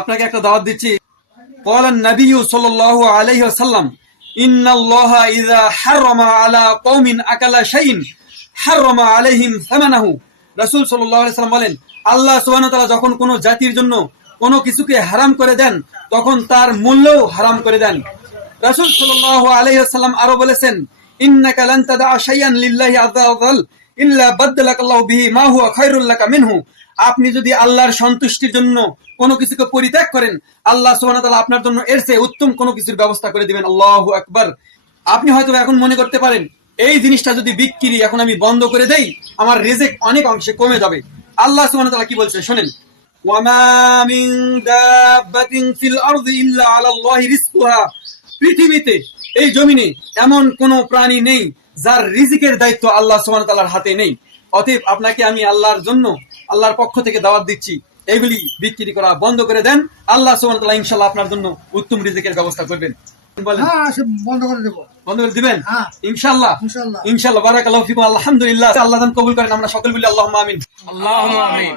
আপনাকে একটা দাওয়াত দিচ্ছি। قال النبي صلى الله عليه وسلم إن الله إذا حرم على قوم أكل شيء حرم عليهم ثمنه। রাসূল সাল্লাল্লাহু আলাইহি ওয়াসাল্লাম বলেন, আল্লাহ সুবহানাহু ওয়া তাআলা যখন কোনো জাতির জন্য কোনো কিছুকে হারাম করে দেন তখন তার মূল্যও হারাম করে দেন। রাসূল সাল্লাল্লাহু আলাইহি ওয়াসাল্লাম আরো বলেছেন, ইন্নাকা লান তাদা শাইআন লিল্লাহি আযজা ওয়া জাল ইল্লা বাদদালাকাল্লাহু বিহি মা হুয়া খায়রুল লাকা মিনহু। আপনি যদি আল্লাহর সন্তুষ্টির জন্য কোনো কিছুকে পরিত্যাগ করেন, আল্লাহ সুবহানাহু ওয়া তাআলা আপনার জন্য এর চেয়ে উত্তম কোনো কিছুর ব্যবস্থা করে দিবেন। আল্লাহু আকবার। আপনি হয়তো এখন মনে করতে পারেন, এই জিনিসটা যদি বিক্রি এখন আমি বন্ধ করে দেই, আমার রিজিক অনেক অংশে কমে যাবে। আল্লাহ সুবহানাহু ওয়া তাআলা কি বলছে শুনেন, ওয়ামা মিন দাব্বাতিন ফিল আরদি ইল্লা আলাল্লাহি রিজকুহা। পৃথিবীতে এই জমিনে এমন কোন প্রাণী নেই যার রিজিকের দায়িত্ব আল্লাহ সুবহানাহু ওয়া তাআলার হাতে নেই। অতএব আপনাকে আমি আল্লাহর জন্য আল্লাহর পক্ষ থেকে দাওয়াত দিচ্ছি, এগুলি বিক্রি করা বন্ধ করে দেন। আল্লাহ সুবহানাহু ওয়া তাআলা ইনশাআল্লাহ আপনার জন্য উত্তম রিজিকের ব্যবস্থা করবেন। বলেন বন্ধ করে দেব। বন্ধ করে দিবেন ইনশাআল্লাহ। ইনশাআল্লাহ। বারাকাল্লাহু ফিকুম। আলহামদুলিল্লাহ। আল্লাহ কবুল করেন। আমরা সকল বলি আল্লাহুম্মা আমিন। আল্লাহুম্মা আমিন।